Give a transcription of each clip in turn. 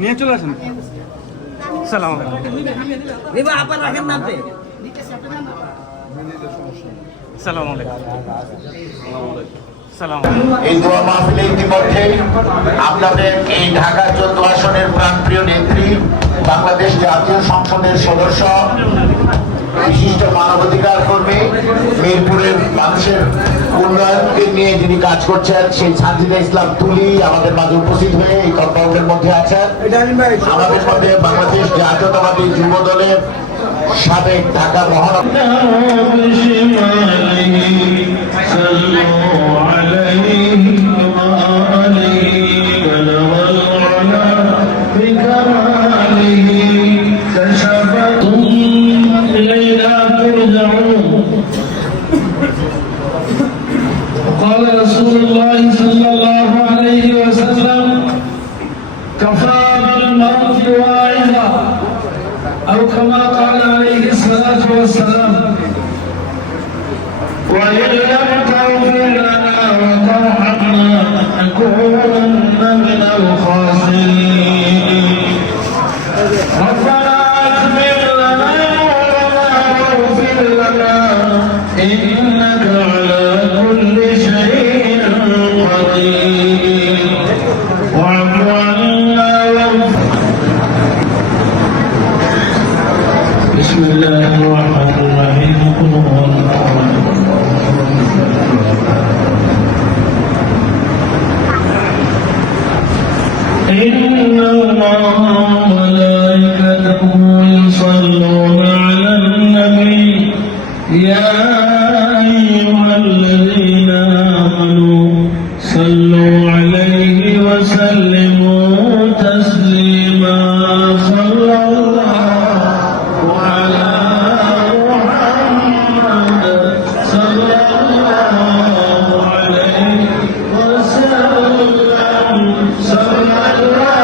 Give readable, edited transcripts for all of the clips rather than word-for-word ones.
নিয়ে চলে আসেন। সালাম আলাইকুম। সালাম আলাইকুম। এই দোয়া মাহফিলে ইতিমধ্যে আপনাদের এই ঢাকা 14 আসনের প্রাণপ্রিয় নেত্রী, বাংলাদেশ জাতীয় সংসদের সদস্য, বিশিষ্ট মানবাধিকার কর্মী, মিরপুরের মানুষের উন্নয়নকে নিয়ে যিনি কাজ করছেন সেই সানজিদা ইসলাম তুলি আমাদের মাঝে উপস্থিত হয়ে এই তৎপরদের মধ্যে আছেন। আমাদের মধ্যে বাংলাদেশ জাতীয়তাবাদী যুব দলের সাবেক ঢাকা মহানগর قال رسول الله صلى الله عليه وسلم كفى بالموت واعظا أو كما قال عليه الصلاة والسلام وإن لم تغفر لنا وترحمنا لنكونن من الخاسرين ربنا أتمم لنا نورنا واغفر لنا إنك على كل شيء قدير واعف عنا واغفر. بسم الله الرحمن الرحيم. قل هو الله إن الله وملائكته يصلون على النبي يا أيها الذين آمنوا صلوا عليه وسلموا تسليما. صلى الله على محمد صلى الله عليه وسلم. صلى الله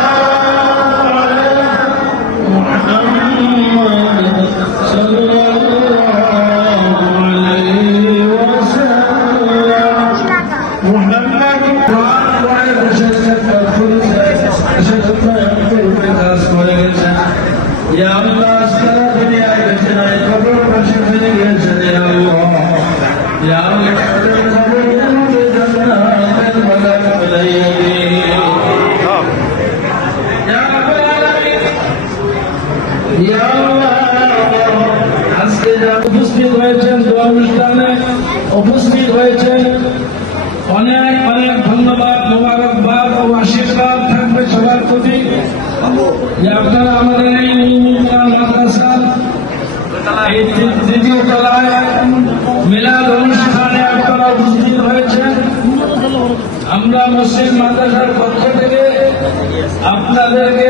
على محمد صلى الله عليه وسلم. محمد وعلى أشهد يا الله أسأل دنيا جسنا قبر وشفنا جسنا يا الله يا الله قبر جسنا الملك مليئين يا رب العالمين يا الله আজকে যারা উপস্থিত হয়েছেন দোয়া অনুষ্ঠানে উপস্থিত হয়েছেন অনেক অনেক ধন্যবাদ, মোবারকবাদ ও আশীর্বাদ থাকবে সবার প্রতি যে আপনারা আমাদের এই মাদ্রাসার এই তৃতীয় তলায় মিলাদ অনুষ্ঠানে আপনারা উপস্থিত হয়েছেন। আমরা মুসলিম মাদ্রাসার পক্ষ থেকে আপনাদেরকে